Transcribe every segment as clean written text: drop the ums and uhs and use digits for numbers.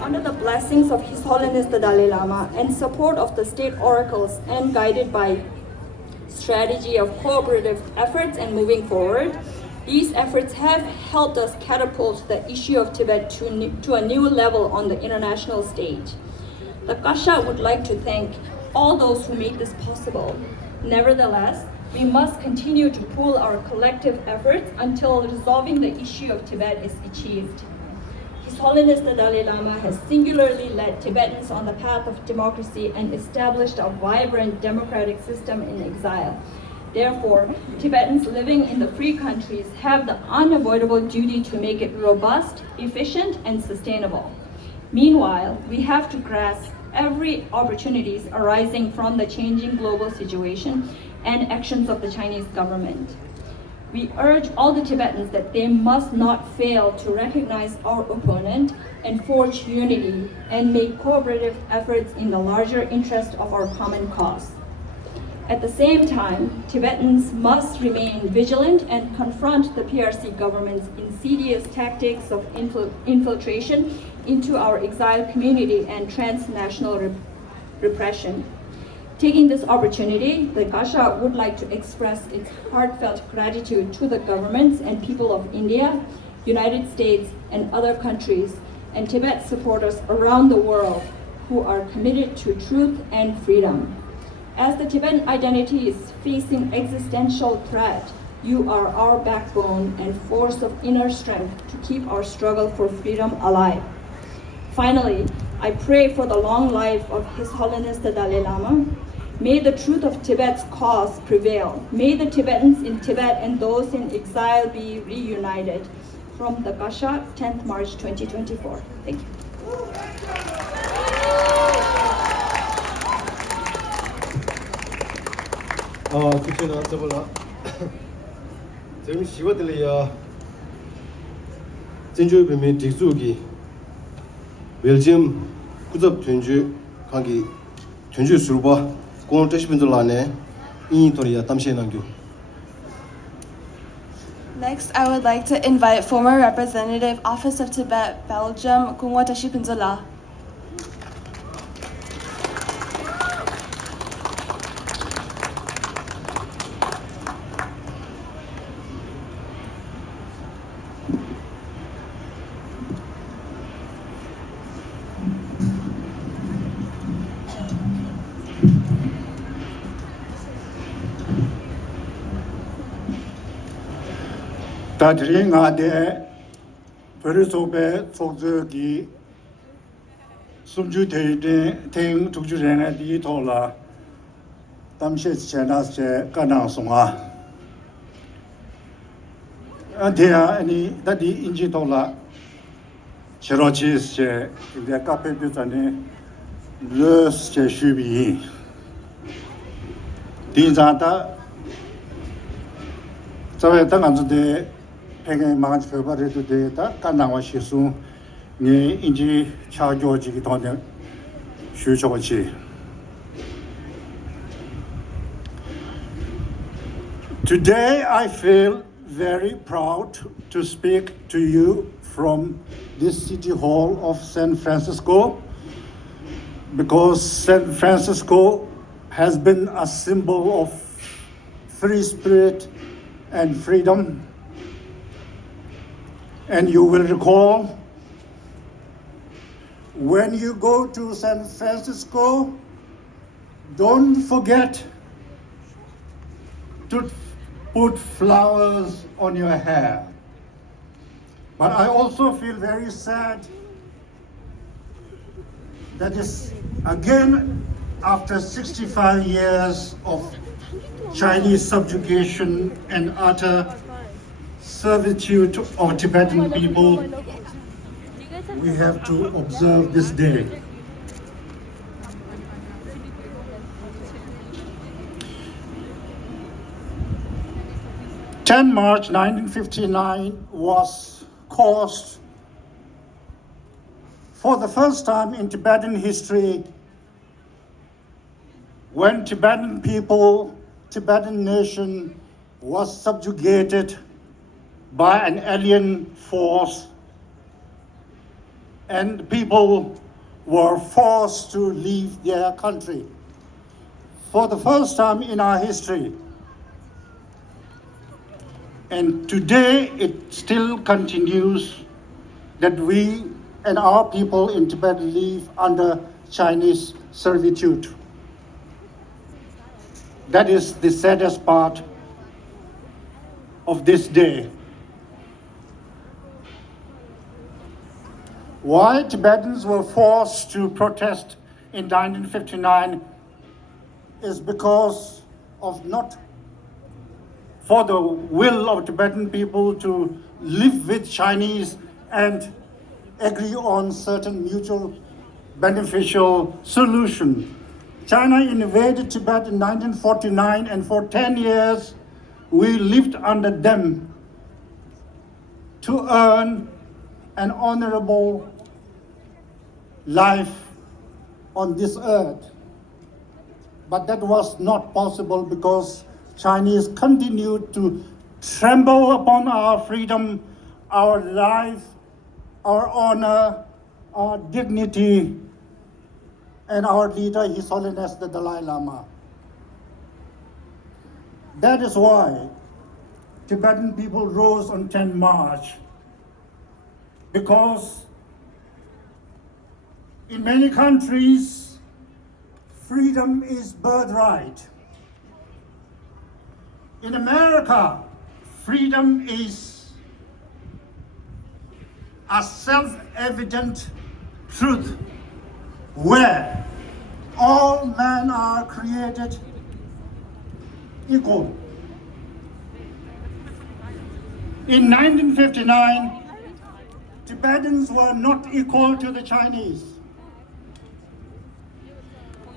Under the blessings of His Holiness the Dalai Lama and support of the state oracles and guided by strategy of cooperative efforts and moving forward, these efforts have helped us catapult the issue of Tibet to a new level on the international stage. The Kasha would like to thank all those who made this possible. Nevertheless, we must continue to pool our collective efforts until resolving the issue of Tibet is achieved. His Holiness the Dalai Lama has singularly led Tibetans on the path of democracy and established a vibrant democratic system in exile. Therefore, Tibetans living in the free countries have the unavoidable duty to make it robust, efficient, and sustainable. Meanwhile, we have to grasp every opportunities arising from the changing global situation and actions of the Chinese government. We urge all the Tibetans that they must not fail to recognize our opponent and forge unity and make cooperative efforts in the larger interest of our common cause. At the same time, Tibetans must remain vigilant and confront the PRC government's insidious tactics of infiltration into our exiled community and transnational repression. Taking this opportunity, the Kasha would like to express its heartfelt gratitude to the governments and people of India, United States, and other countries, and Tibet supporters around the world who are committed to truth and freedom. As the Tibetan identity is facing existential threat, you are our backbone and force of inner strength to keep our struggle for freedom alive. Finally, I pray for the long life of His Holiness the Dalai Lama. May the truth of Tibet's cause prevail. May the Tibetans in Tibet and those in exile be reunited. From the Kasha, 10th March 2024. Thank you. 그때는 저번에 지금 10월달이야 진주 비밀 직수기 벨지엄 구접 전주 관계 전주 수르바 공원 대시분들 안에 이 도리야 담시에 남겨. Next, I would like to invite former Representative Office of Tibet, Belgium, Kungwa Tashi Kunzala. 다드링아데 버르소베 속저기 숨주대데 땡 tuk주레네 디토라 담셰 체나세 까나송아 안테야 아니 다디 인지토라 체로치스체 이제 카페드자네 르스체 슈비 디자다 저에 당한데 팽에 망한 페바르도 되다 간나와 시수 네 인지 차교지기 돈에 슈초지. Today I feel very proud to speak to you from this city hall of San Francisco because San Francisco has been a symbol of free spirit and freedom. And you will recall, when you go to San Francisco, don't forget to put flowers on your hair. But I also feel very sad that is again after 65 years of Chinese subjugation and utter servitude of Tibetan people, we have to observe this day. March 1959 was caused for the first time in Tibetan history when Tibetan people, Tibetan nation was subjugated by an alien force and people were forced to leave their country. For the first time in our history. And today it still continues that we and our people in Tibet live under Chinese servitude. That is the saddest part of this day. Why Tibetans were forced to protest in 1959 is because of not for the will of Tibetan people to live with Chinese and agree on certain mutual beneficial solution. China invaded Tibet in 1949, and for 10 years we lived under them to earn an honorable life on this earth. But that was not possible because Chinese continued to trample upon our freedom, our life, our honor, our dignity, and our leader, His Holiness the Dalai Lama. That is why Tibetan people rose on 10 March, because in many countries, freedom is birthright. In America, freedom is a self-evident truth where all men are created equal. In 1959, Tibetans were not equal to the Chinese.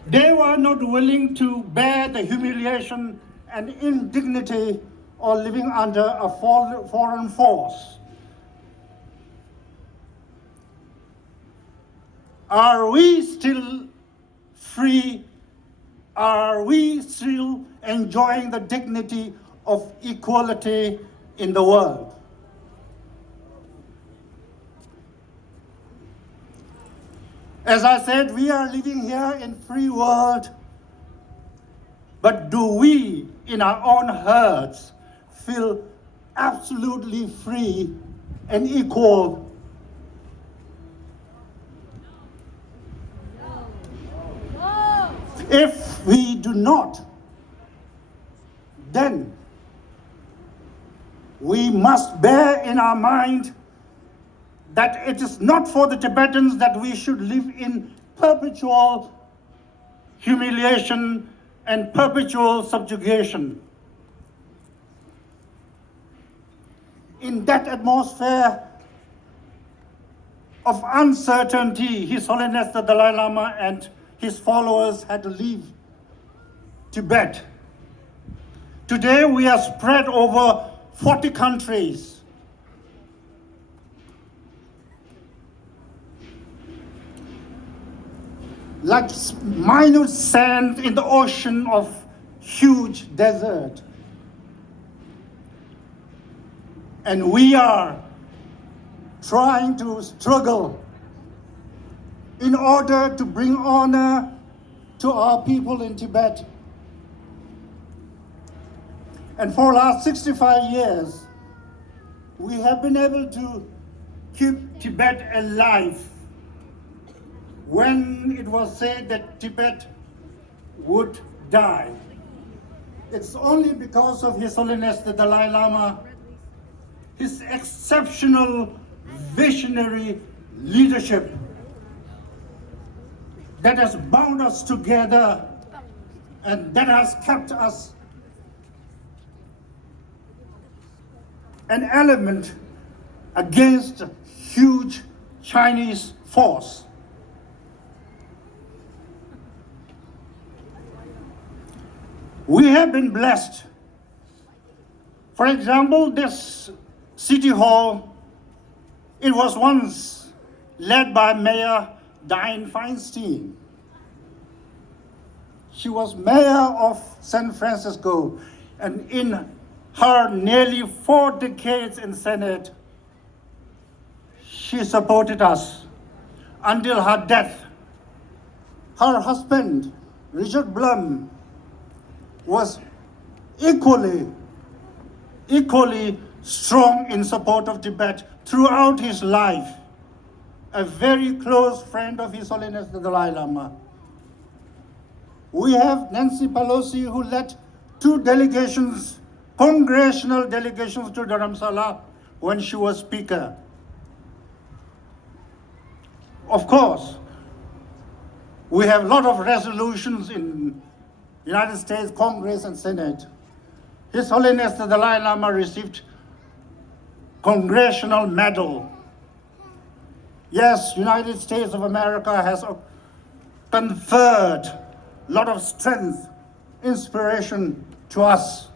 They were not willing to bear the humiliation and indignity of living under a foreign force. Are we still free? Are we still enjoying the dignity of equality in the world? As I said, we are living here in free world, but do we in our own hearts feel absolutely free and equal? If we do not, then we must bear in our mind that it is not for the Tibetans that we should live in perpetual humiliation and perpetual subjugation. In that atmosphere of uncertainty, His Holiness the Dalai Lama and his followers had to leave Tibet. Today we are spread over 40 countries. Like minute sand in the ocean of huge desert. And we are trying to struggle in order to bring honor to our people in Tibet. And for the last 65 years, we have been able to keep Tibet alive. When it was said that Tibet would die, it's only because of His Holiness the Dalai Lama, his exceptional visionary leadership that has bound us together and that has kept us an element against a huge Chinese force. We have been blessed. For example, this city hall, it was once led by Mayor Dianne Feinstein. She was mayor of San Francisco, and in her nearly 4 decades in Senate, she supported us until her death. Her husband, Richard Blum, was equally strong in support of Tibet throughout his life. A very close friend of His Holiness the Dalai Lama. We have Nancy Pelosi, who led 2 delegations, congressional delegations to Dharamsala when she was Speaker. Of course, we have a lot of resolutions in United States Congress and Senate. His Holiness the Dalai Lama received Congressional Medal. Yes, United States of America has conferred a lot of strength, inspiration to us,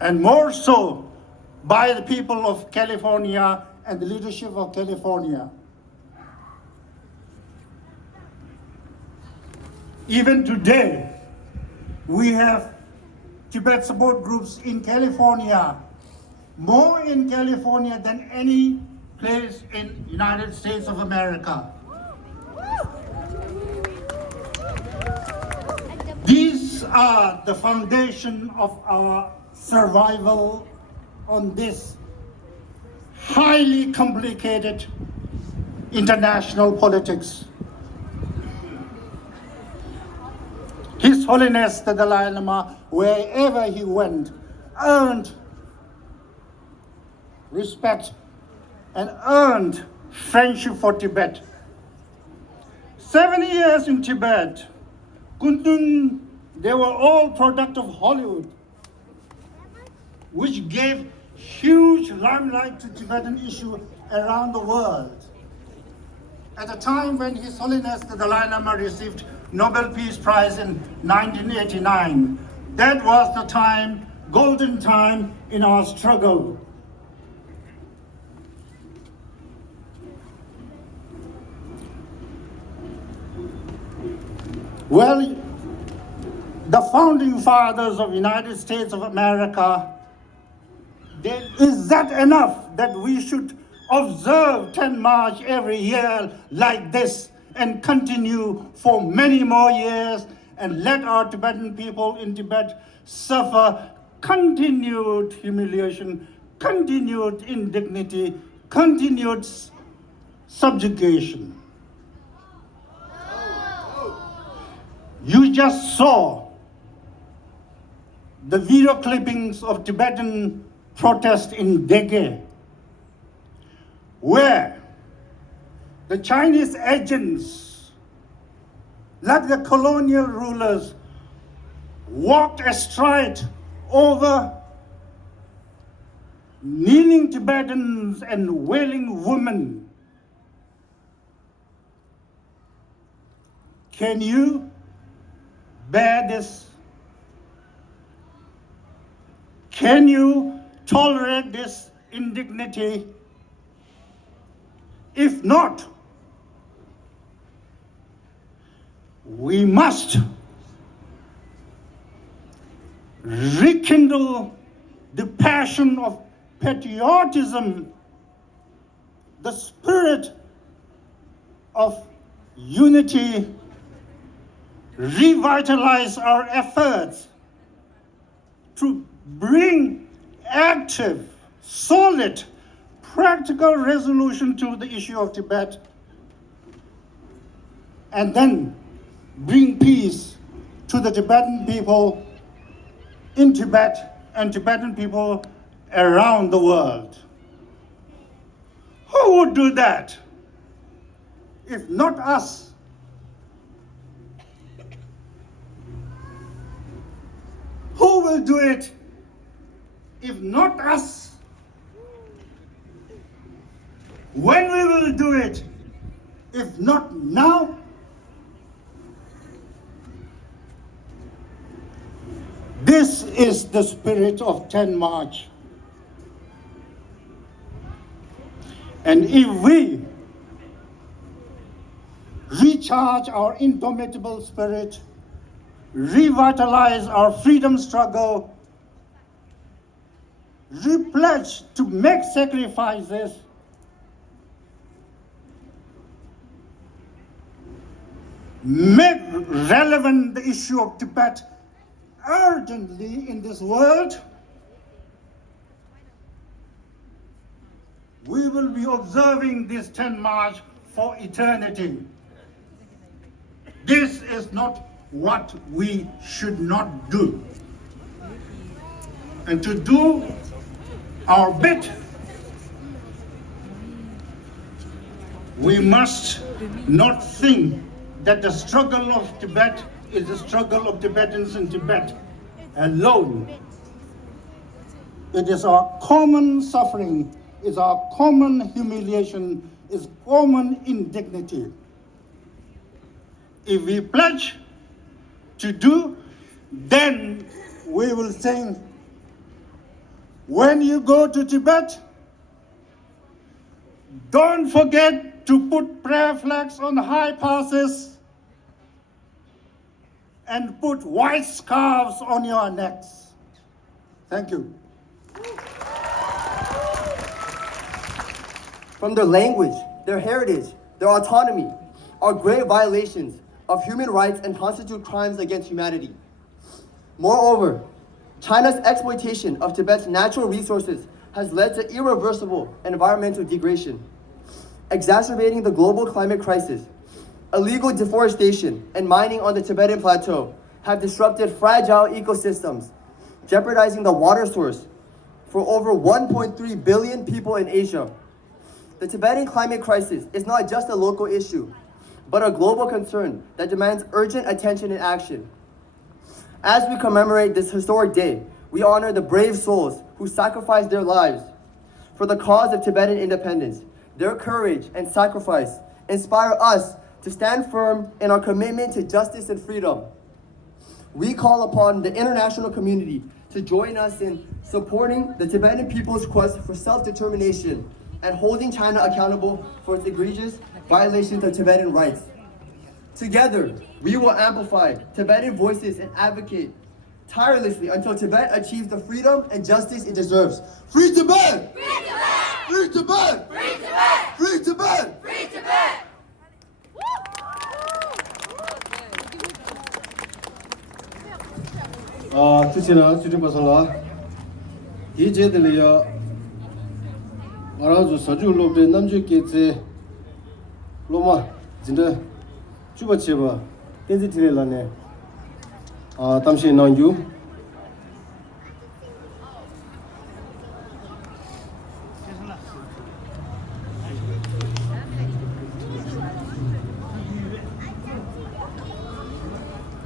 and more so by the people of California and the leadership of California. Even today, we have Tibet support groups in California, more in California than any place in United States of America. These are the foundation of our survival on this highly complicated international politics. His Holiness the Dalai Lama, wherever he went, earned respect and earned friendship for Tibet. 70 years in Tibet, Kuntun, they were all product of Hollywood, which gave huge limelight to Tibetan issue around the world. At the time when His Holiness the Dalai Lama received Nobel Peace Prize in 1989, that was the time, golden time in our struggle. Well, the founding fathers of United States of America, is that enough that we should observe 10 March every year like this and continue for many more years and let our Tibetan people in Tibet suffer continued humiliation, continued indignity, continued subjugation? You just saw the video clippings of Tibetan protest in Dege, where the Chinese agents, like the colonial rulers, walked astride over kneeling Tibetans and wailing women. Can you bear this? Can you tolerate this indignity? If not, we must rekindle the passion of patriotism, the spirit of unity, revitalize our efforts to bring active, solid, practical resolution to the issue of Tibet, and then bring peace to the Tibetan people in Tibet and Tibetan people around the world. Who would do that if not us? Who will do it if not us? When we will do it, if not now? This is the spirit of 10 March. And if we recharge our indomitable spirit, revitalize our freedom struggle, repledge to make sacrifices, make relevant the issue of Tibet urgently in this world, we will be observing this 10 March for eternity. This is not what we should not do. And to do our bit, we must not think that the struggle of Tibet is the struggle of Tibetans in Tibet alone. It is our common suffering, is our common humiliation, is common indignity. If we pledge to do, then we will think, when you go to Tibet, don't forget to put prayer flags on high passes and put white scarves on your necks. Thank you. From their language, their heritage, their autonomy, are grave violations of human rights and constitute crimes against humanity. Moreover, China's exploitation of Tibet's natural resources has led to irreversible environmental degradation, exacerbating the global climate crisis. Illegal deforestation and mining on the Tibetan plateau have disrupted fragile ecosystems, jeopardizing the water source for over 1.3 billion people in Asia. The Tibetan climate crisis is not just a local issue, but a global concern that demands urgent attention and action. As we commemorate this historic day, we honor the brave souls who sacrificed their lives for the cause of Tibetan independence. Their courage and sacrifice inspire us to stand firm in our commitment to justice and freedom. We call upon the international community to join us in supporting the Tibetan people's quest for self-determination and holding China accountable for its egregious violations of Tibetan rights. Together, we will amplify Tibetan voices and advocate tirelessly until Tibet achieves the freedom and justice it deserves. Free Tibet! Free Tibet! Free Tibet! Free Tibet! Free Tibet! Free Tibet! 투시나 수리바살라 이제들이야 알아서 서줄로베 남주께제 로마 진짜 주바체바 텐지티레라네 tamshi nanju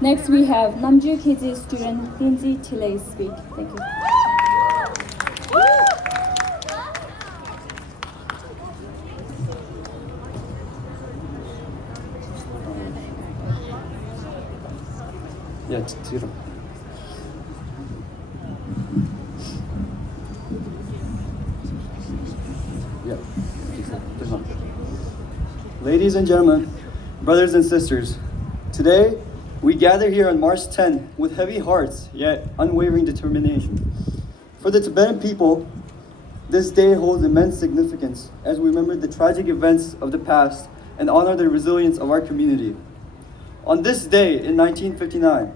Next, we have Namju KG student Lindsay Tilley speak. Thank you. Yeah, zero. Yeah. Ladies and gentlemen, brothers and sisters, today we gather here on March 10 with heavy hearts yet unwavering determination. For the Tibetan people, this day holds immense significance as we remember the tragic events of the past and honor the resilience of our community. On this day in 1959,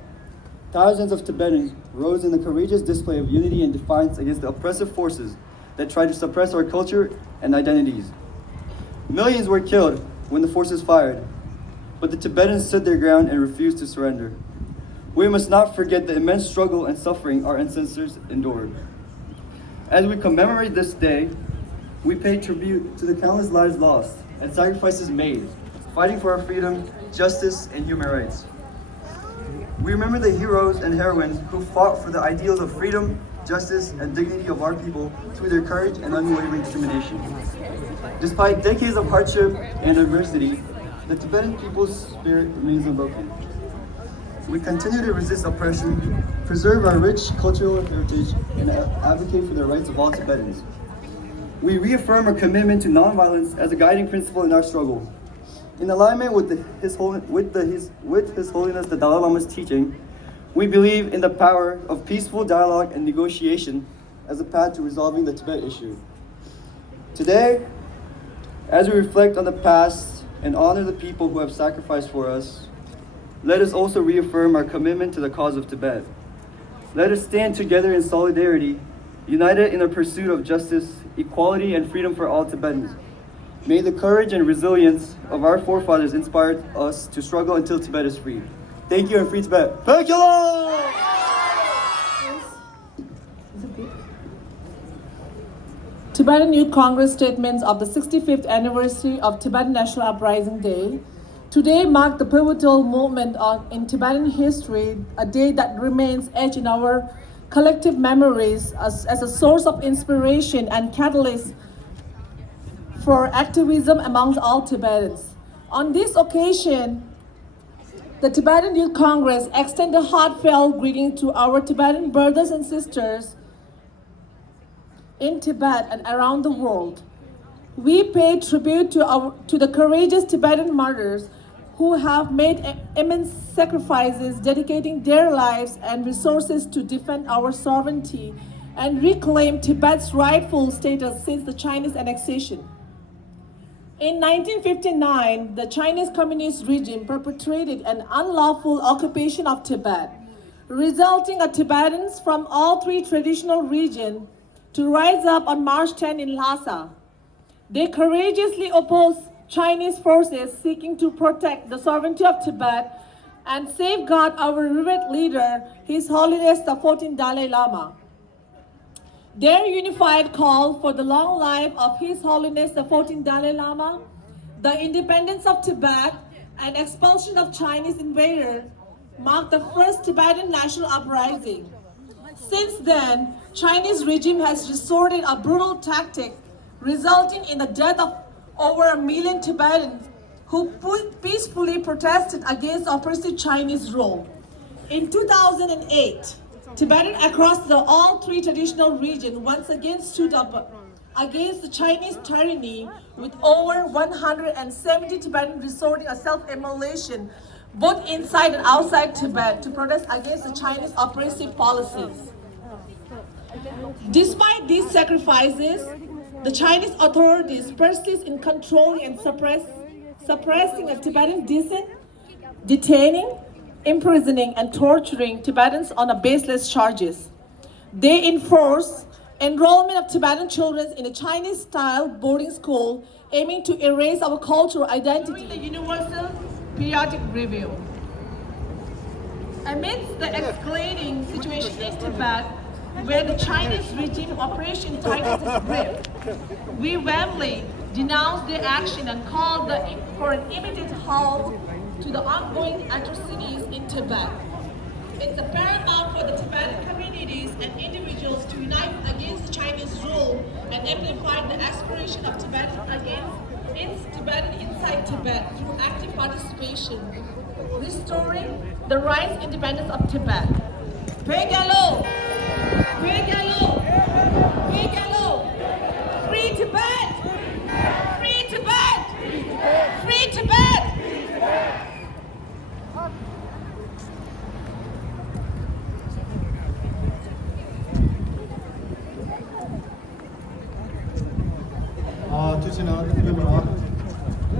thousands of Tibetans rose in a courageous display of unity and defiance against the oppressive forces that tried to suppress our culture and identities. Millions were killed when the forces fired, but the Tibetans stood their ground and refused to surrender. We must not forget the immense struggle and suffering our ancestors endured. As we commemorate this day, we pay tribute to the countless lives lost and sacrifices made, fighting for our freedom, justice, and human rights. We remember the heroes and heroines who fought for the ideals of freedom, justice, and dignity of our people through their courage and unwavering determination. Despite decades of hardship and adversity, the Tibetan people's spirit remains unbroken. We continue to resist oppression, preserve our rich cultural heritage, and advocate for the rights of all Tibetans. We reaffirm our commitment to nonviolence as a guiding principle in our struggle. In alignment with His Holiness the Dalai Lama's teaching, we believe in the power of peaceful dialogue and negotiation as a path to resolving the Tibet issue. Today, as we reflect on the past and honor the people who have sacrificed for us, let us also reaffirm our commitment to the cause of Tibet. Let us stand together in solidarity, united in the pursuit of justice, equality, and freedom for all Tibetans. May the courage and resilience of our forefathers inspire us to struggle until Tibet is free. Thank you and free Tibet. Thank you, Lord! Tibetan Youth Congress statements of the 65th anniversary of Tibetan National Uprising Day. Today marked the pivotal moment in Tibetan history, a day that remains etched in our collective memories as a source of inspiration and catalyst for activism amongst all Tibetans. On this occasion, the Tibetan Youth Congress extends a heartfelt greeting to our Tibetan brothers and sisters in Tibet and around the world. We pay tribute to the courageous Tibetan martyrs who have made immense sacrifices, dedicating their lives and resources to defend our sovereignty and reclaim Tibet's rightful status since the Chinese annexation. In 1959, the Chinese Communist regime perpetrated an unlawful occupation of Tibet, resulting in Tibetans from all three traditional regions to rise up on March 10 in Lhasa. They courageously opposed Chinese forces seeking to protect the sovereignty of Tibet and safeguard our revered leader, His Holiness the 14th Dalai Lama. Their unified call for the long life of His Holiness the 14th Dalai Lama, the independence of Tibet, and expulsion of Chinese invaders marked the first Tibetan national uprising. Since then, Chinese regime has resorted a brutal tactic, resulting in the death of over 1 million Tibetans who peacefully protested against oppressive Chinese rule. In 2008, Tibetans across all three traditional regions once again stood up against the Chinese tyranny, with over 170 Tibetans resorting to self-immolation both inside and outside Tibet to protest against the Chinese oppressive policies. Despite these sacrifices, the Chinese authorities persist in controlling and suppressing a Tibetan dissent, detaining, imprisoning, and torturing Tibetans on a baseless charges. They enforce enrollment of Tibetan children in a Chinese-style boarding school, aiming to erase our cultural identity. The Universal Periodic Review. Amidst the escalating situation in Tibet, where the Chinese regime operation tightens its grip, we warmly denounce their action and call for an immediate halt to the ongoing atrocities in Tibet. It's paramount for the Tibetan communities and individuals to unite against the Chinese rule and amplify the aspiration of Tibet against its Tibetan inside Tibet through active participation, restoring the rights independence of Tibet. Pegalo! Pegalo! Pegalo! Free Tibet! Free Tibet! Free Tibet! 두시나 특별히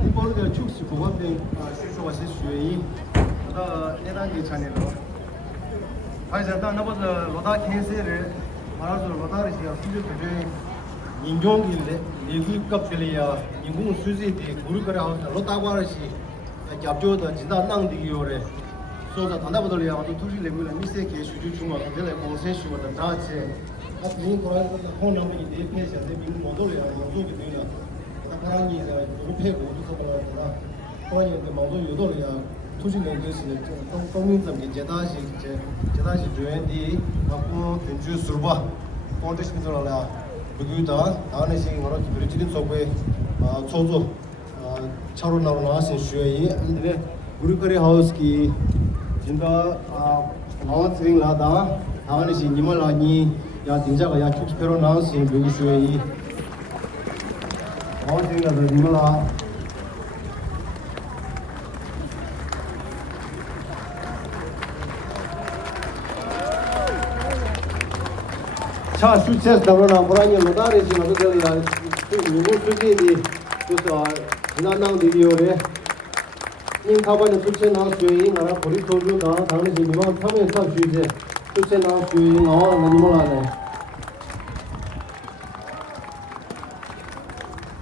이번에 축수 고맙게 수수와 시수의 나 내단계 차례로 하이자다 나보다 로다 캔세를 말아서 로다르시아 수주들의 인종길래 내국급들이야 인공 수지비 고르거래 하우스 로다과르시 갑조다 진다 낭디기요래 소자 단다보들이야 아주 투시 레벨의 미세계 수주 중앙 내가 공세수보다 나체 아니 거라는 혼남이 대표해서 대빈 모델이야 요즘이 되나 사람이 이제 높이고 어디서가 거기에 모두 요도리야 투지는 것이 공민점기 제다시 조연디 하고 견주 수르바 콘테스트들라 그기다 다음에 시행으로 브리티드 속에 초조 차로 나와서 쉬어이 근데 우리 거리 하우스기 진짜 나와스링 라다 다음에 시 니멀라니 야 딩자가 야 축스페로 나와서 여기 쉬어이 나와스링 라다 니멀라 자 수치에서 나오나 보라니 로다레지 맞으세요 이거 수지디 그래서 지난당 리뷰에 님 타반의 수채나 수행이 나라 고리 도주가 당시 미망 참여 탑 주제 수채나 수행이 나와 나니몰라네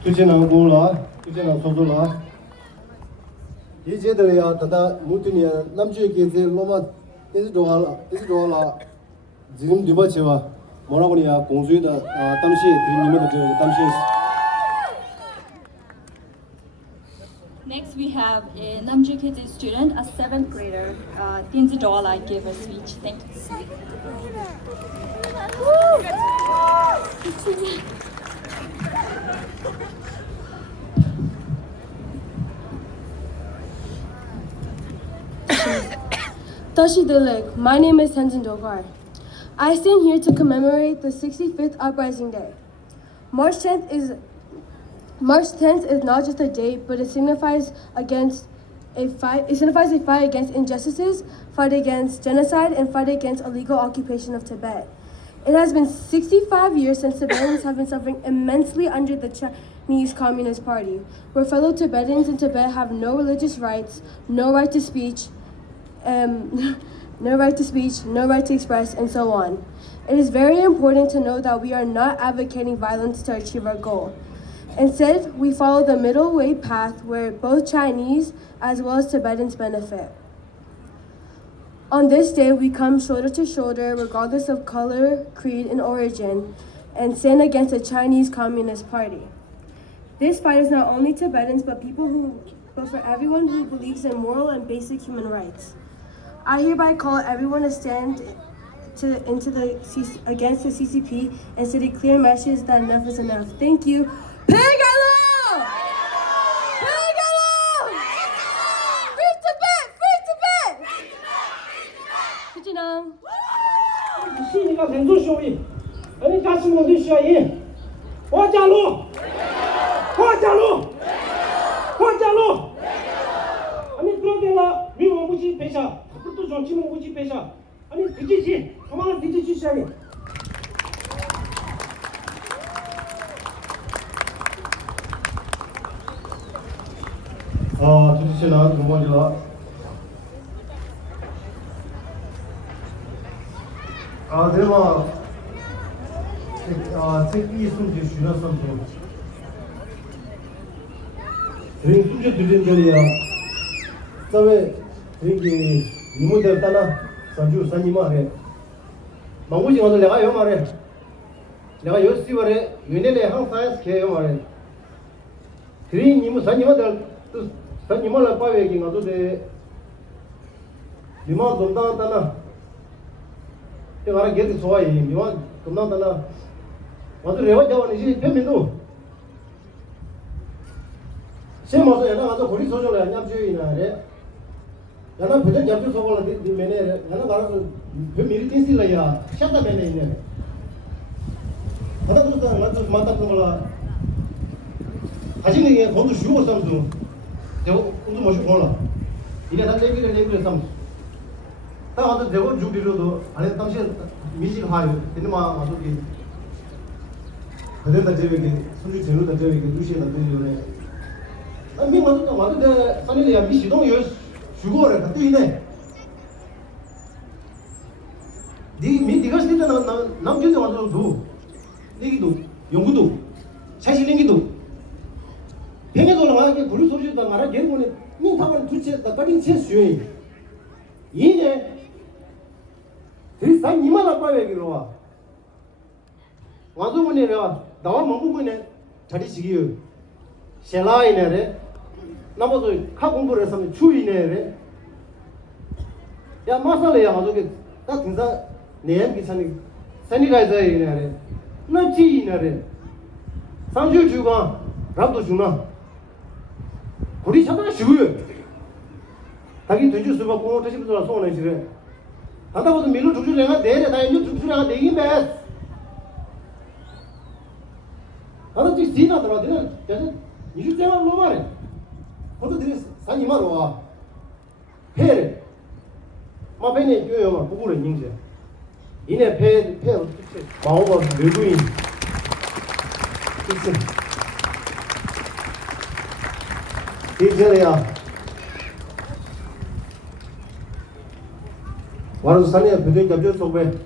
수채나 고라 수채나 소소라 이제들이야 다다 무튼이야 남주의 계제 로마 이스도알라 지금 디바체와 뭐라고냐 공수이다 당시 드림님의 당시 Next, we have a Namju Kids student, a 7th grader, Tinzi Dola, give a speech. Thank you. Tashi Dilek, my name is Tenzin Dokar. I stand here to commemorate the 65th Uprising Day. March 10th is not just a date, but it signifies a fight against injustices, fight against genocide, and fight against illegal occupation of Tibet. It has been 65 years since Tibetans have been suffering immensely under the Chinese Communist Party, where fellow Tibetans in Tibet have no religious rights, no right to speech, no right to express, and so on. It is very important to know that we are not advocating violence to achieve our goal. Instead, we follow the middle way path where both Chinese as well as Tibetans benefit. On this day, we come shoulder to shoulder, regardless of color, creed, and origin, and stand against the Chinese Communist Party. This fight is not only Tibetans, but for everyone who believes in moral and basic human rights. I hereby call everyone to stand against the CCP and send a clear message that enough is enough. Thank you. Pegalo! Pegalo! Free Tibet! Free Tibet! Fujinan. 是你个民族兄弟，你家是我的血印，我加入，我加入，我加入，你昨天了，民王不去背下，不都说金王不去背下，你自己去，他妈的自己去下面。 주시나 고모지라 대마 책이 숨지 쉬나 섬지 드링 숨지 들린 거리야 저왜 드링이 이모들 따나 산주 산이마 해 망고지 와서 내가 요 말해 내가 요 시월에 윤회에 항상 해요 말해 드링 이모 산이마들 또 산이마라 빠웨기 가도데 미마 돈다다나 내가 게도 좋아해 미마 돈다다나 와도 레와 자원이지 페민도 세마서 야나 가서 고리 소절에 냠주이나래 야나 버전 잡주 소골라 디메네 야나 가서 페미리 틴실라야 샤다 메네 이네 하다 그랬다 맞도 맞다 그거라 가지는 게 돈도 주고 삼수 내가 우도 멋이 몰라 이게 다 얘기를 삼수 딱 와도 대고 주기로도 아니 당시 미식 하요 근데마 와서기 그대다 제베기 손주 제로다 제베기 루시에다 되려네 아 민가도 와도 내 산이야 미시동 요 주고래 갖다 있네 네가 쓸 때는 남겨져 와서 도 얘기도 연구도 사실 얘기도 병에도 올라가게 불을 소리도 말아 결국은 니 타면 두채 다 빠진 채 수요이 이제 그 이만 아빠 얘기로 와 와서 보내라 나와 먹고네 자리 시기요 셀라이네래 나머지 카 공부를 해서 추이네래 야 마살이야 가지고 딱 진짜 내연 기사니 세니가이저이네래 나치이네래 상주 주가 rab도 주나 우리 차가 쉬고요 자기 되줄 수가 공을 드시면 돌아 소원해 지래 하다보다 밀로 죽줄 내가 내래 다 이제 죽줄 내가 내긴 배 나도 지금 지나 들어가더니 그래서 20대만 로마래 그것도 들이 산이 말로 와 패래 마 배네 교요마 부부를 닝제 이내 패 마오가 외부인 이제야 말아서 산에 부대 겹쳐 속에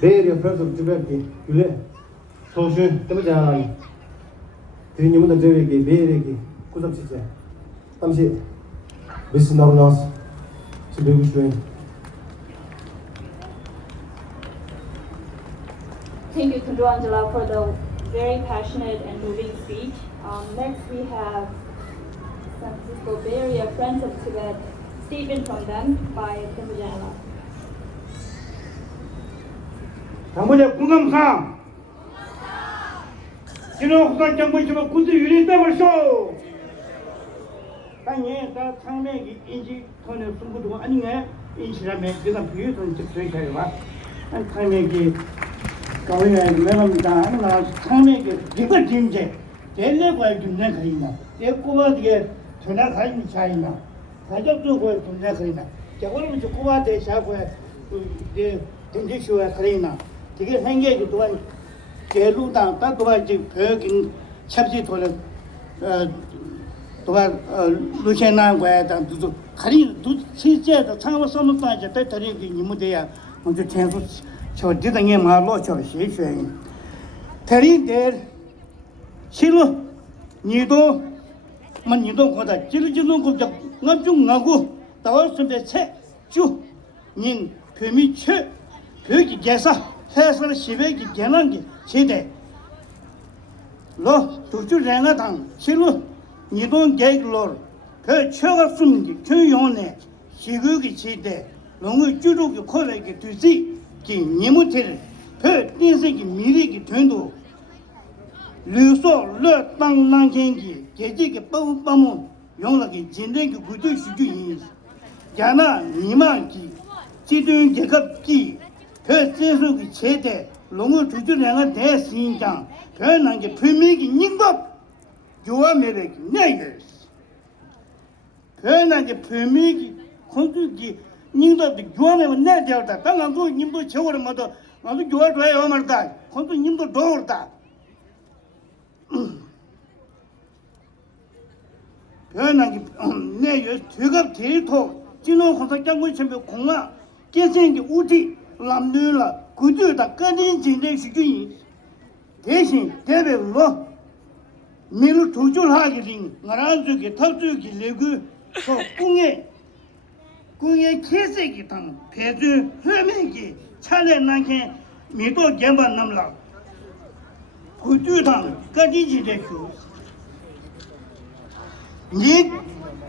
내일이 프랑스 주변기 율래 소신 때문에 하나님 드님은 저에게 매일에게 구성시제 잠시 미스 나오나스 지배구 주행. Thank you, Kundra Angela, for the very passionate and moving speech. Next, we have San Francisco Bay Area Friends of Tibet, statement from them by Kundra Angela. 당부자 공감상 진호 국가 정부에서 군수 유리 때문에 쇼 당연히 다 상명이 인지 돈의 승부도 아니네 인지라면 그다음 비유도 적절히 봐 상명이 가오에 매감다 하나 상명이 이거 진제 델레고에 좀 내가리나 에코바디게 전화 가는 차이나 가족도 좀 내가리나 저거는 좀 코바데 샤고에 이제 된지쇼에 가리나 되게 생겨도 또한 제루당 따도가 지금 벽인 찹지 돌아 도가 루체난 거에 당 두도 가리 두 실제도 참고 섬도 이제 배터리 니무데야 먼저 전수 저 대등에 말로 저 시셔 대리들 실로 니도 니도 거다 찔찔는 거적 남중 나고 나왔는데 책주닌 범위 최 벽이 개사 해설 시백이 개난 게 제대 로 두주랭아당 실로 니돈 개글로 그 최가 숨기 교용네 시국이 제대 농의 주족이 코백이 두지 기 니무테를 그 인생이 미래기 된도 류소 르 땅랑gen기 계지게 뻔뻔문 용락이 진행기 구조 수준이 야나 니만기 지든 계급기 그 제속이 제대 농을 두주량은 대신장 변한 게 분명히 닝법 요아메렉 내일 변한 게 분명히 공주기 닝법도 요아메면 내려다 방안도 님도 저거를 모두 나도 요아줘야 말다 공주 님도 도울다 변한 게 내일 대급 대토 진호 공사장군 전부 공화 깨생기 우지 남들라 구조다 꺼진 진행 수준이 대신 대배로 미루 도출하게 된 나라족의 탑족이 레그 궁의 개색이 당 배주 흐맹기 차례 난게 미도 gemban 남라 구조당 꺼진 진행 니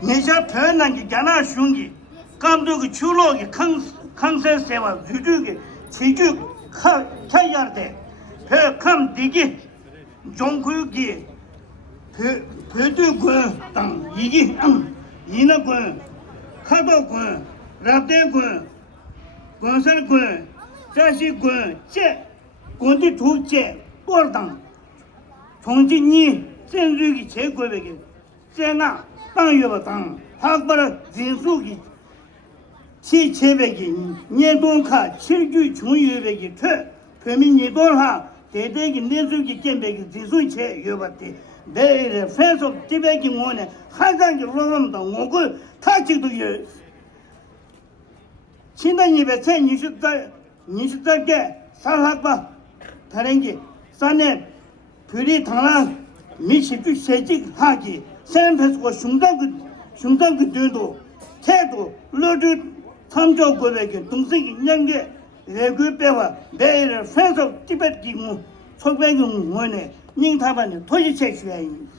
내자 변한 게 가나 슝기 감독의 추로기 강세세와 주주기 지주 카야르데 벽함 디기 종구기 배두군 땅 이기 이나군 카도군 라데군 권설군 자시군 제 군디 두제 또당 총진이 전주기 제고백이 제나 땅여당 학벌 진수기七千백이 년동카 7주 중유백이 퇴 범인 예돌하 대대기 내수기 견백이 지수체 여봤대 내일 팬속 티백이 원에 한장기 로럼다 오글 타직도 여 친단입에 제 20달 살학바 다른기 산에 불이 당랑 미십주 세직하기 샌페스고 흉당그 되도 태도 러드 참조 고백의 동생이 인양계 레그배와 매일 팬속 티베트 무 속배경 원에 닝타반의 토지책 수야입니다.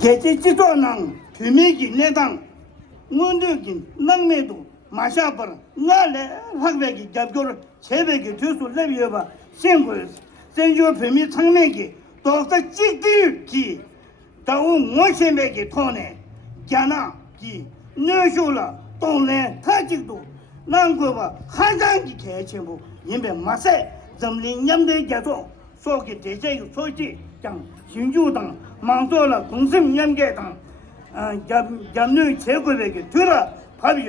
개체지도랑 규명이 내당 문득인 낭매도 마샤버라 나래 학백이 잡교를 제백이 교수 레비어봐 생고에서 생조 범위 창맥이 도서 찍들기 다우 모세맥이 토네 야나기 너쇼라 동네 타직도 난거봐 한장기 개체모 인베 마세 점링 냠대 개도 속이 대제의 소지 장 신주당 망조라 공심 냠게당 잠누 제고백이 들어 밥이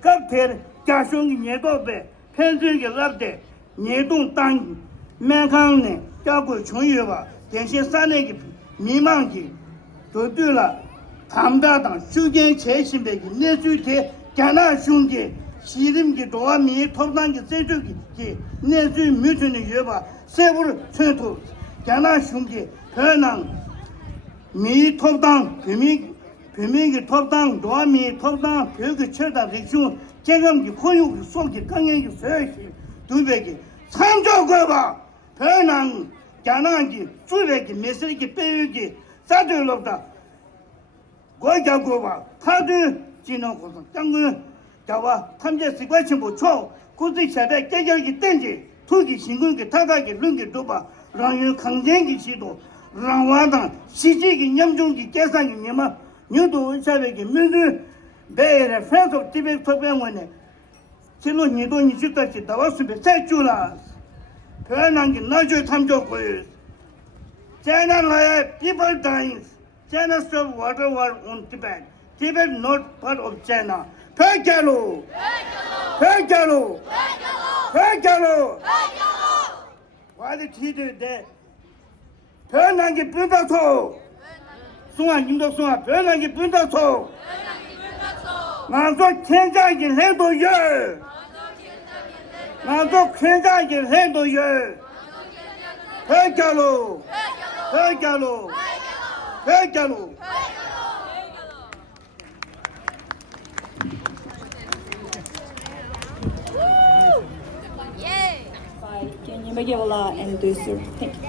갑테 자송이 내도배 편적이 랍데 내동 땅 매강네 자고 중요봐 대신 산내기 미망기 또对了 담다당 수견 제신백이 내수대 가나 슝게 시림기 도와미 톱단기 세주기 내수 뮤트니 여바 세부를 천토 가나 슝게 변랑 미 톱당 비미기 톱당 도와미 톱당 벽이 쳐다 릭슈 개감기 고유 속기 강행기 서시 두백이 삼조 거봐 변랑 가나기 주백이 메시기 빼유기 사들럽다 고자고바 파드 지나고서 땅을 자와 탐제시 관심 보초 고지 샤베 깨결기 땡지 투기 신군기 타가기 lun기 도바 랑유 강쟁기 시도 랑와당 시지기 냠중기 계산기 녀마 뉴도 샤베기 민주 베레 프렌즈 티베 토벤원에 진로 니도 니주다치 다와스베 세주라 변한기 나주 탐조고 China people dying. China stop water war on Tibet. Tibet not part of China. Pekalo. Pekalo. Pekalo. Why did he do that? 변한기 분다소. 송아 님도 송아 변한기 분다소. 나도 천장기 해도 열. 나도 천장기 해도 열. Pekalo. Pekalo. Pekalo. By Kenya Megawala and Dusur. Thank you.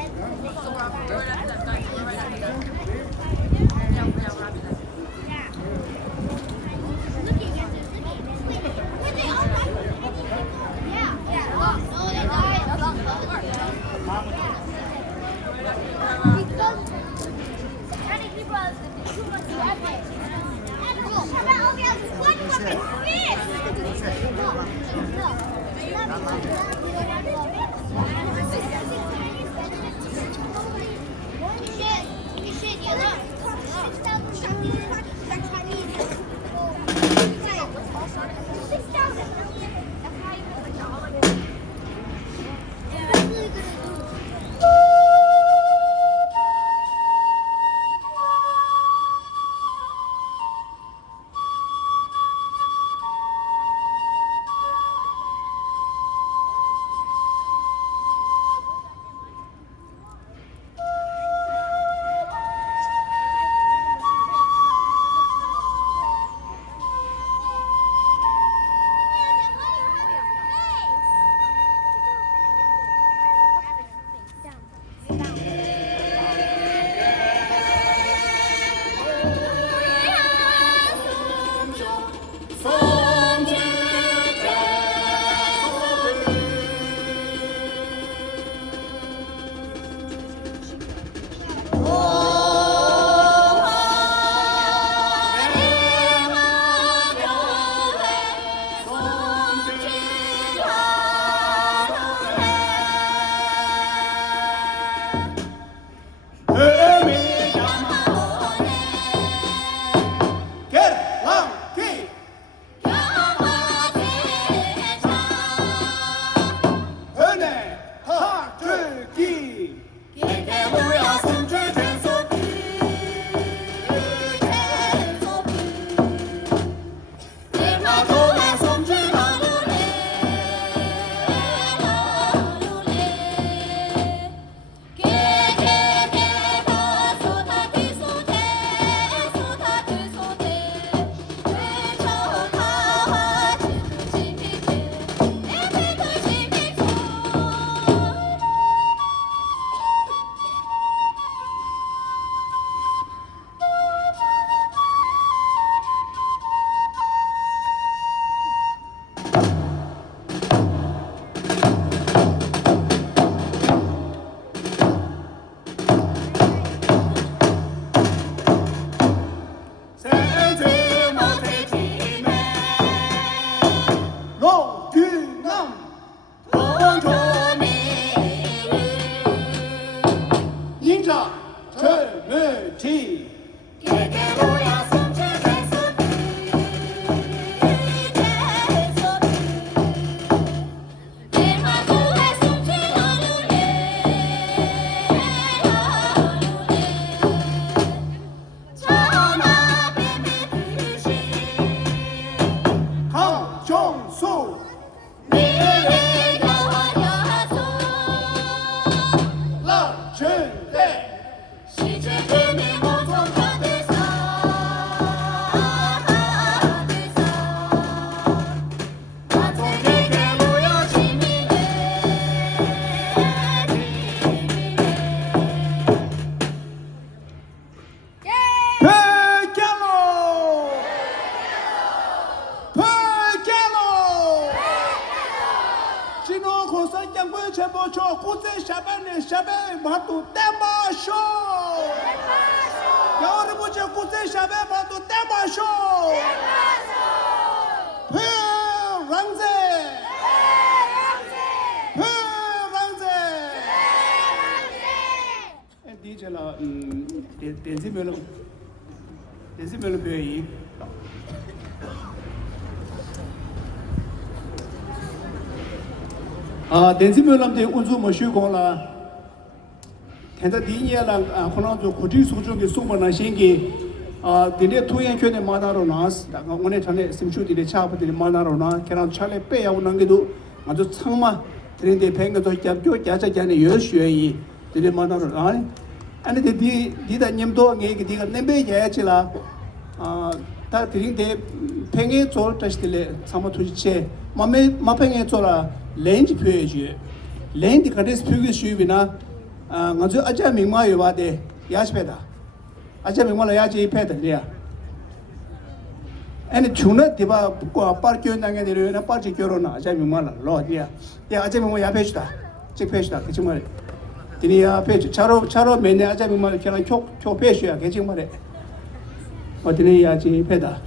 정수 라춘대 덴지멜람데 운주 모시고라 텐다 디니야랑 코나조 고지 소중게 송바나 신기 디네 토연kö네 마나로 나스 다가 오늘 전에 심슈디레 차부들이 마나로나 계란 차례 빼야고 난게도 아주 창마 드린데 뱅가도 잡교 자자자네 여슈이 디네 마나로 아니 디다 님도 게 디가 nembe 야치라 다 드린데 뱅에 졸 다시들레 사마 투지체 마팽에 졸아 렌지 표해지 렌디 카데스 표기 수비나 ngazu aja mingma yobade yashpeda aja mingma la yaji peda liya ene chuna diba ko parkyo nange de na parchi kyoro aja mingma la lo dia ya aja mingma ya pechda chik pechda kichmal dini ya pech charo mene aja mingma kena kyo pechya kichmal odini yaji peda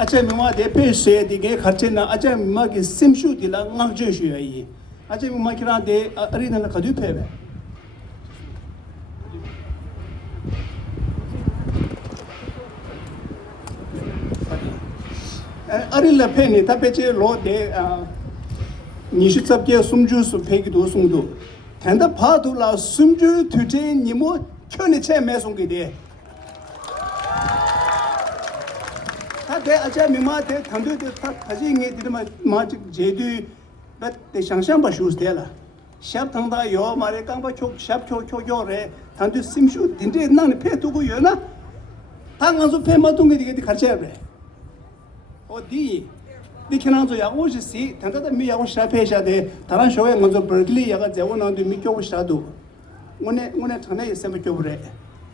아차 미마 대페세 디게 같이나 아차 미마기 심슈디라 낭저슈야이 아차 미마키라데 아리나나 가두페베 아릴라 페니 타페체 로데 니시츠압게 숨주스 페기도 숨도 텐다 파도라 숨주 투제 니모 켜니체 메송게데 대 아자 미마데 탄도데 타지 게 디마 마지 제두 베데 상상바 슈스데라 샵 당다 요 마레 깡바 샵 초초요레 탄도 심슈 딘데 나네 페두고 요나 당한서 페마동게 디게 가르쳐야베 어디 니케나조 야고시시 탄다다 미 야고 샤페샤데 다른 쇼에 먼저 버클리 야가 제원한데 미교고 샤도 오네 전에 세메교브레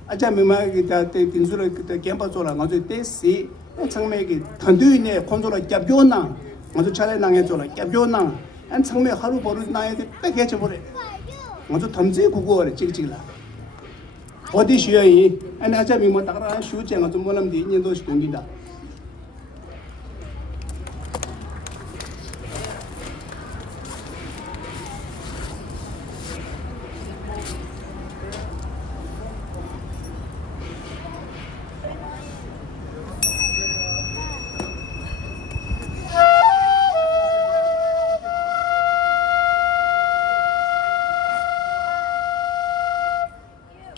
아자 미마기 다테 딘주르 그때 캠파조라 먼저 데시 청매기 단두이네 콘조라 겹교나 먼저 차례 나게조라 겹교나 안 청매 하루 버릇 나야데 빼게져 버려 먼저 탐지 국어를 찍찍라 어디 쉬어이 안 아자 미모 따라 쉬우쟁아 좀 몰람디 인도 시동기다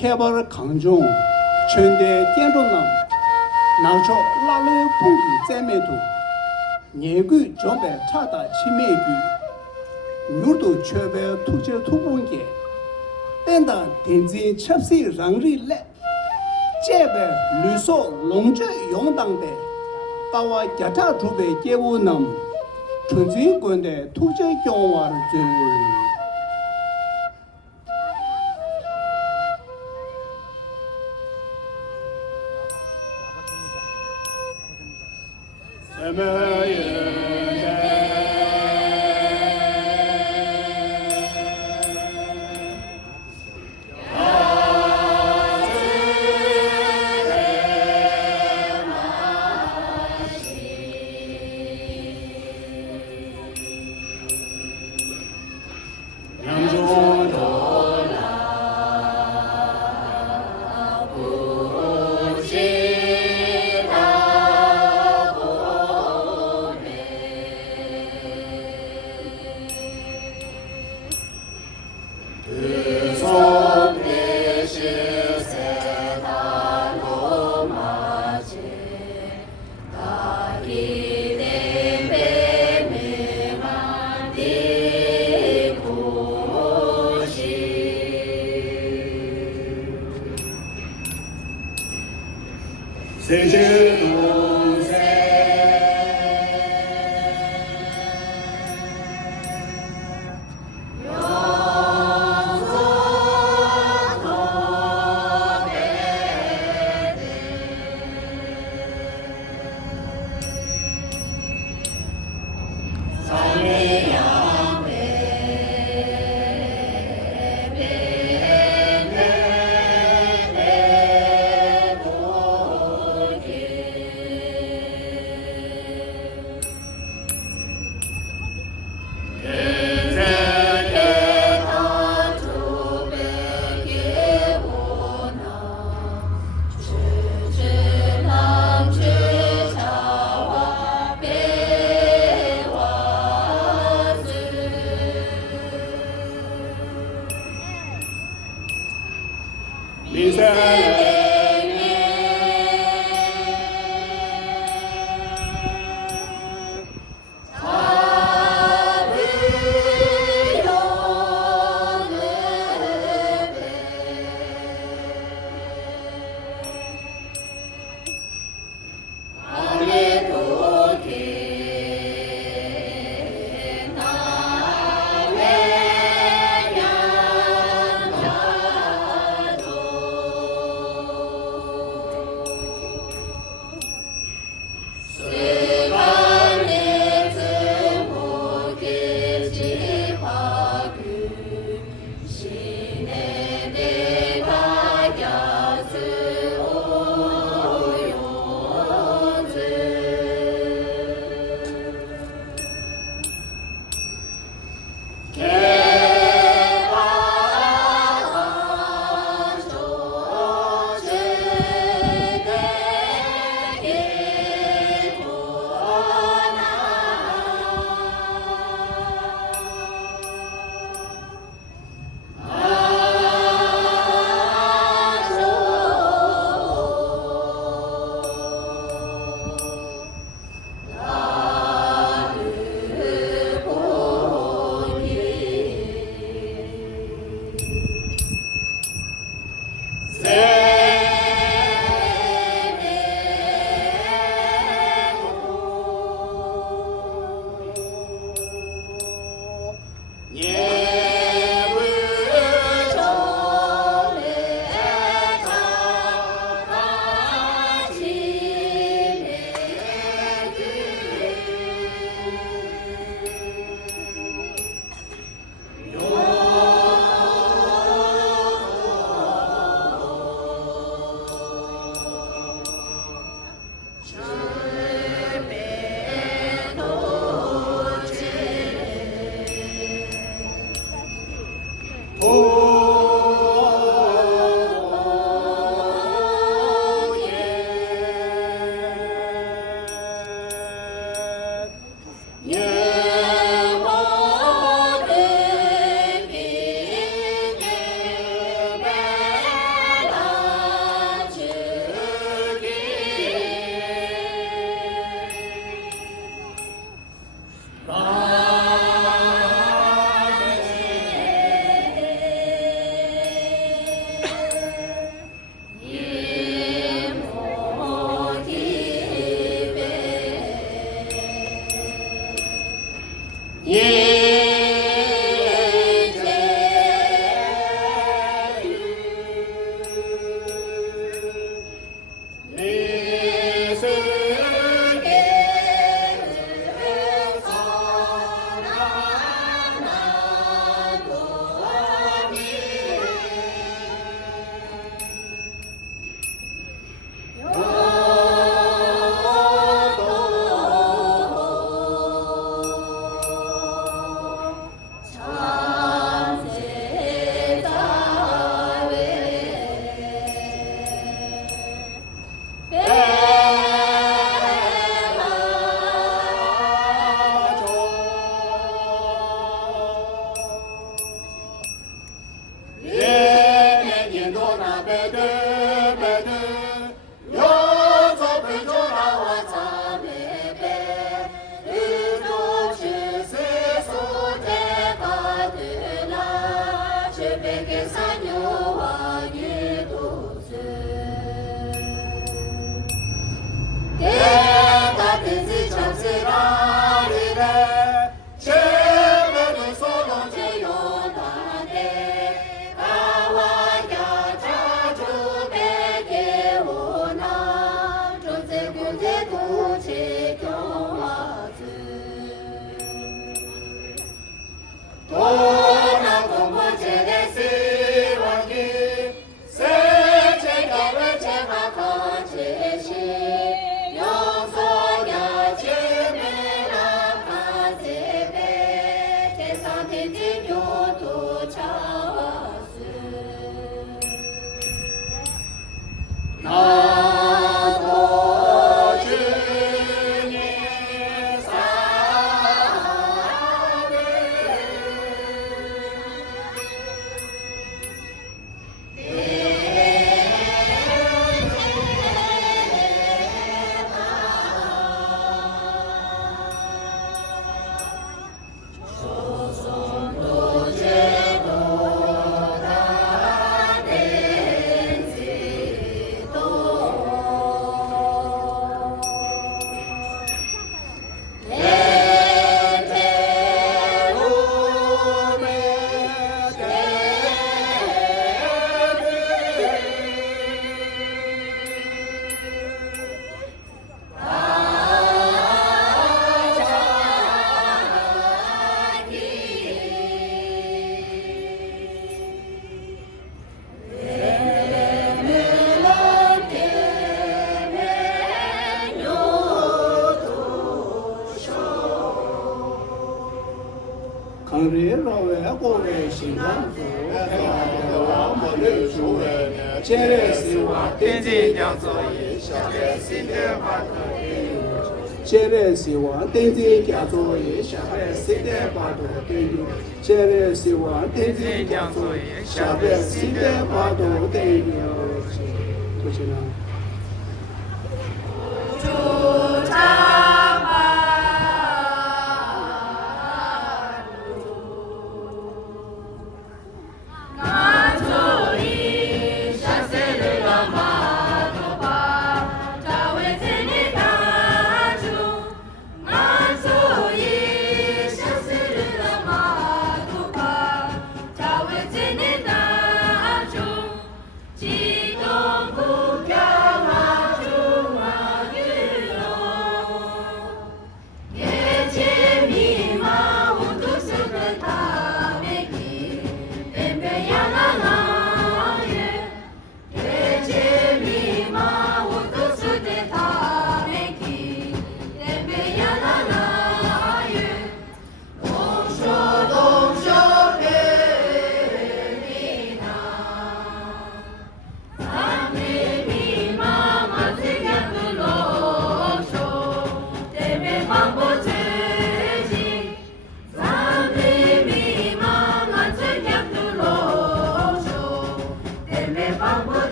개발 강종 전대建筑남 나초 라르 풍기 재매도 예구 정배 차다 치매규 누도 최배 투제 투봉계 땡다 덴지 첩시 랑리레 제배 류소 롱제 용당대 따와 야타 주배 계우남 전지권대 투제 경화를 줄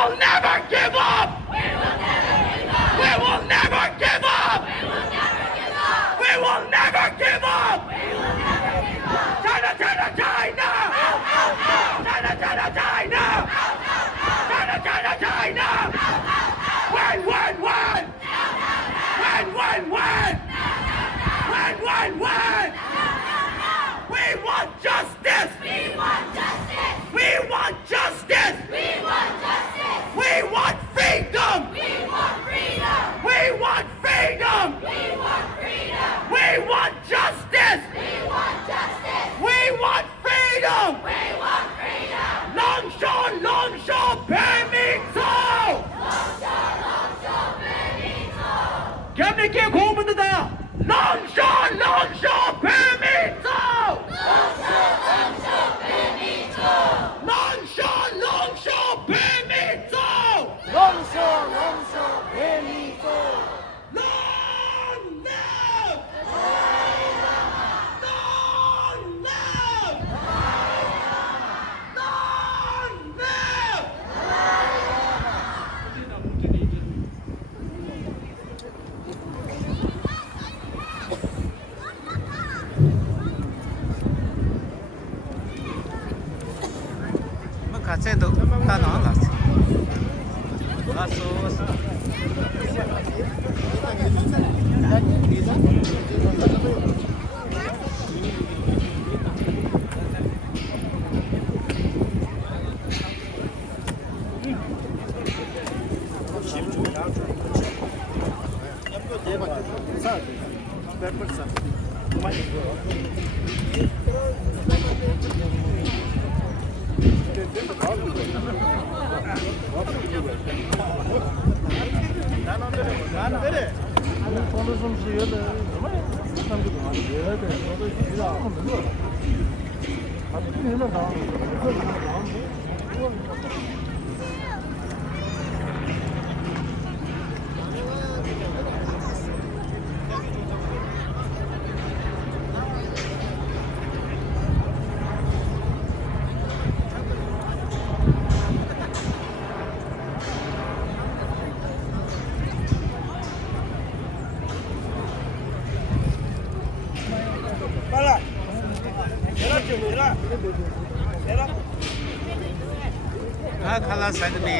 will never give up! We will never give up! We will never give up! China, China, China! China, China, China! China, China, China! Win, win, win! Win, win, win! Win, win, win! We want justice! We want justice! We want justice! We want justice! We want freedom! We want freedom! We want freedom! We want freedom! We want justice! We want justice! We want freedom! We want freedom! Longshore, permito! Longshore, permito! Gemlik 고문이다! Longshore, permito! Longshore, permito! Longshore, permito! Longshore, permito! Long live! Long live! Long live! Kacedo kanalas. Lasos. Color send me.